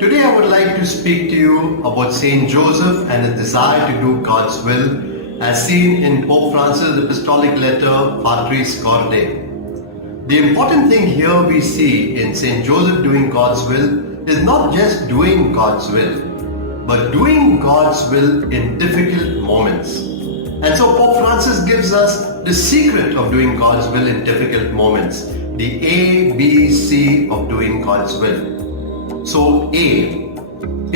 Today I would like to speak to you about Saint Joseph and his desire to do God's will, as seen in Pope Francis' apostolic letter Patris Corde. The important thing here we see in Saint Joseph doing God's will is not just doing God's will, but doing God's will in difficult moments. And so Pope Francis gives us the secret of doing God's will in difficult moments, the A, B, C of doing God's will. So A,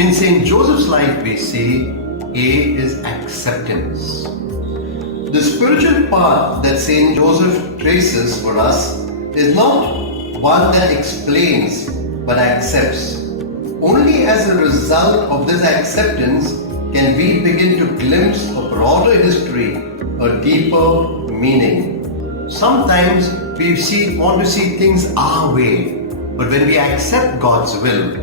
in Saint Joseph's life we see A is acceptance. The spiritual path that Saint Joseph traces for us is not one that explains but accepts. Only as a result of this acceptance can we begin to glimpse a broader history, a deeper meaning. Sometimes we want to see things our way, but when we accept God's will,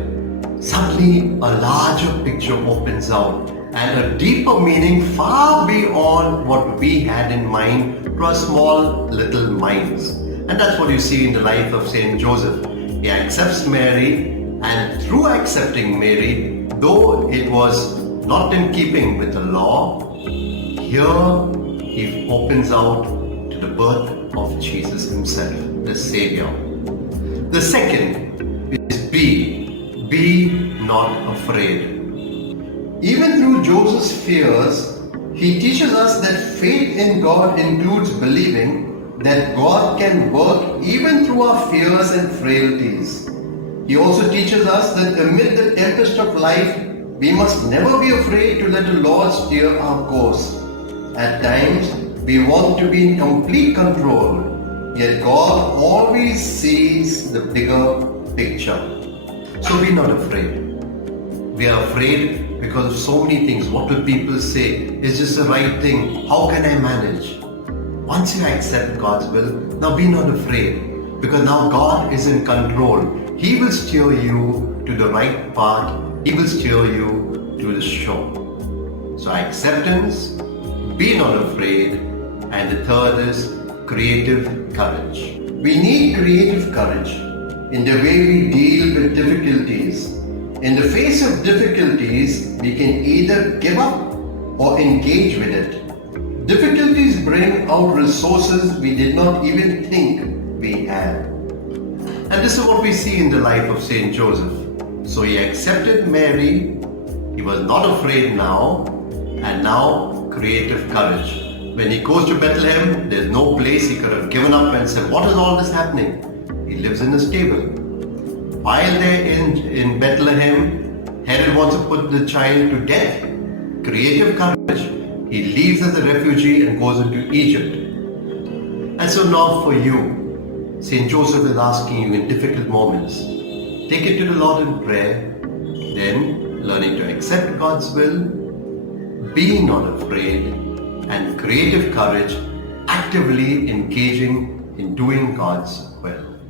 suddenly a larger picture opens out and a deeper meaning far beyond what we had in mind to our small little minds. And that's what you see in the life of Saint Joseph. He accepts Mary, and through accepting Mary, though it was not in keeping with the law, here he opens out to the birth of Jesus himself, the Savior. The second is B. Be not afraid. Even through Joseph's fears, he teaches us that faith in God includes believing that God can work even through our fears and frailties. He also teaches us that amid the tempest of life, we must never be afraid to let the Lord steer our course. At times, we want to be in complete control, yet God always sees the bigger picture. So be not afraid. We are afraid because of so many things. What will people say? Is this the right thing? How can I manage? Once you accept God's will, now be not afraid, because now God is in control. He will steer you to the right path. He will steer you to the shore. So acceptance, be not afraid, and the third is creative courage. We need creative courage in the way we deal with difficulties. In the face of difficulties, we can either give up or engage with it. Difficulties bring out resources we did not even think we had. And this is what we see in the life of Saint Joseph. So he accepted Mary, he was not afraid now, and now creative courage. When he goes to Bethlehem, there's no place he could have given up and said, what is all this happening? He lives in a stable. While they're in Bethlehem, Herod wants to put the child to death. Creative courage. He leaves as a refugee and goes into Egypt. And so now for you, Saint Joseph is asking you in difficult moments, take it to the Lord in prayer, then learning to accept God's will, being not afraid, and creative courage, actively engaging in doing God's will.